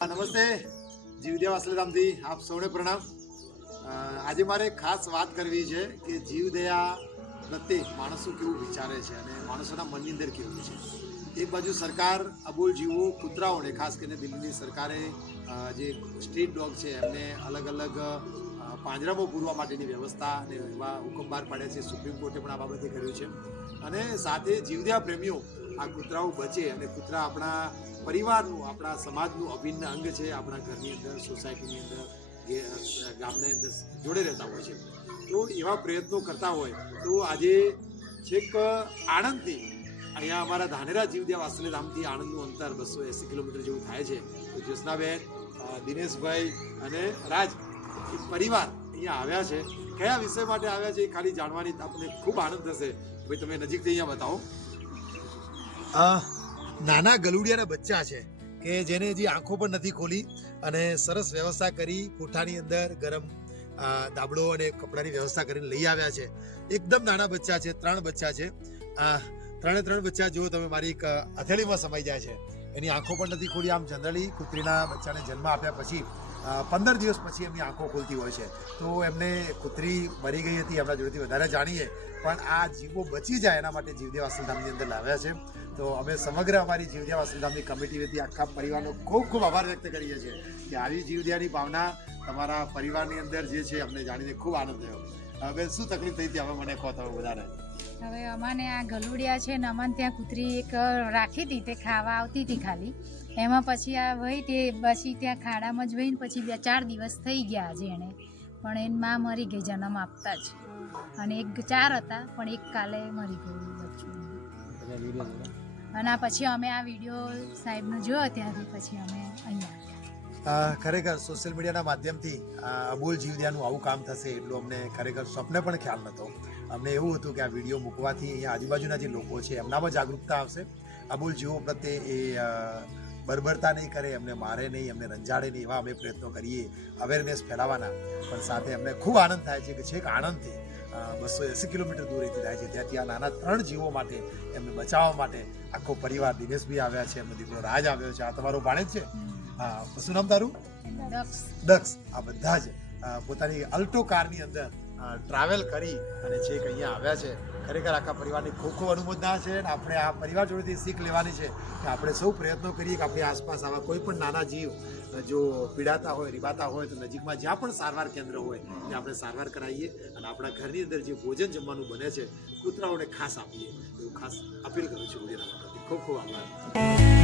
નમસ્તે જીવદયા વાસલેધામથી આપ સૌને પ્રણામ। આજે મારે ખાસ વાત કરવી છે કે જીવદયા પ્રત્યે માણસો કેવું વિચારે છે અને માણસોના મનની અંદર કેવું છે। એક બાજુ સરકાર અબોલ જીવો કૂતરાઓને ખાસ કરીને દિલ્હીની સરકારે જે સ્ટ્રીટ ડોગ છે એમને અલગ અલગ પાંજરામાં પૂરવા માટેની વ્યવસ્થા અને એવા હુકમ બહાર પાડ્યા છે। સુપ્રીમ કોર્ટે પણ આ બાબતે કર્યું છે અને સાથે જીવદયા પ્રેમીઓ આ કૂતરાઓ બચે અને કૂતરા આપણા પરિવારનું આપણા સમાજનું અભિન્ન અંગ છે। આપણા ઘરની અંદર સોસાયટીની અંદર ગામની અંદર જોડે રહેતા હોય છે, તો એવા પ્રયત્નો કરતા હોય તો આજે છેક આણંદથી અહીંયા અમારા ધાનેરા જીવદયા વાસલેધામથી આણંદનું અંતર 280 કિલોમીટર જેવું થાય છે। તો જ્યોત્સનાબેન, દિનેશભાઈ અને રાજ એક પરિવાર અહીંયા આવ્યા છે। કયા વિષય માટે આવ્યા છે એ ખાલી જાણવાની આપણને ખૂબ આનંદ થશે। ભાઈ તમે નજીકથી અહીંયા બતાવો। નાના ગલુડિયાના બચ્ચા છે કે જેને હજી આંખો પણ નથી ખોલી અને સરસ વ્યવસ્થા કરી કોઠાની અંદર ગરમ દાબડો અને કપડાની વ્યવસ્થા કરીને લઈ આવ્યા છે। એકદમ નાના બચ્ચા છે, 3 બચ્ચા છે। ત્રણે બચ્ચા જો તમે મારી એક હથેળીમાં સમાઈ જાય છે, એની આંખો પણ નથી ખોલી। આમ જનરલી કૂતરીના બચ્ચાને જન્મ આપ્યા પછી 15 દિવસ પછી એમની આંખો ખોલતી હોય છે, તો એમને કૂતરી મરી ગઈ હતી, એમના જોડેથી વધારે જાણીએ, પણ આ જીવો બચી જાય એના માટે જીવદયા વાસલેધામની અંદર લાવ્યા છે। તો અમે સમગ્ર અમારી જીવદયા વાસલેધામની કમિટી વતી આખા પરિવારનો ખૂબ ખૂબ આભાર વ્યક્ત કરીએ છીએ કે આવી જીવદયાની ભાવના તમારા પરિવારની અંદર જે છે અમને જાણીને ખૂબ આનંદ થયો। હવે શું તકલીફ થઈ હતી હવે મને કહો તમે વધારે। હવે અમાને આ ગલુડિયા છે ને અમારે ત્યાં કૂતરી એક રાખી હતી, તે ખાવા આવતી હતી ખાલી, એમાં પછી આ વહી તે પછી ત્યાં ખાડામાં જ વહીને પછી 2-4 દિવસ થઈ ગયા આજે એને, પણ એની માં મરી ગઈ જન્મ આપતા જ, અને એક 4 હતા પણ એક કાલે મરી ગયું બચ્ચું। અને પછી અમે આ વિડીયો સાહેબનો જોયો ત્યાંથી પછી અમે અહીંયા ખરેખર સોશિયલ મીડિયાના માધ્યમથી અબોલ જીવદયાનું આવું કામ થશે એટલું અમને ખરેખર સ્વપ્ને પણ ખ્યાલ નહોતો। અમને એવું હતું કે આ વિડીયો મૂકવાથી અહીંયા આજુબાજુના જે લોકો છે એમનામાં જાગૃતતા આવશે, અબોલ જીવો પ્રત્યે એ બરબરતા નહીં કરે, એમને મારે નહીં, એમને રંજાડે નહીં, એવા અમે પ્રયત્નો કરીએ અવેરનેસ ફેલાવવાના। પણ સાથે અમને ખૂબ આનંદ થાય છે કે છેક આણંદથી 280 કિલોમીટર દૂર અહીંથી થાય છે, ત્યાંથી આ નાના 3 જીવો માટે એમને બચાવવા માટે આખો પરિવાર, દિનેશભાઈ આવ્યા છે, એમનો દીકરો રાજ આવ્યો છે, આ તમારો ભાણેજ છે? હા, શું નામ તારું? દક્ષ। આ બધા જ પોતાની અલ્ટો કારની અંદર ટ્રાવેલ કરી અને છેક અહીંયા આવ્યા છે। ખરેખર આખા પરિવારની ખૂબ ખૂબ અનુમોદના છે અને આપણે આ પરિવાર જોડેથી શીખ લેવાની છે કે આપણે સૌ પ્રયત્નો કરીએ કે આપણી આસપાસ આવા કોઈ પણ નાના જીવ જો પીડાતા હોય, રીબાતા હોય તો નજીકમાં જ્યાં પણ સારવાર કેન્દ્ર હોય ત્યાં આપણે સારવાર કરાવીએ અને આપણા ઘરની અંદર જે ભોજન જમવાનું બને છે કૂતરાઓને ખાસ આપીએ, એવું ખાસ અપીલ કરું છું। ખૂબ ખૂબ આભાર।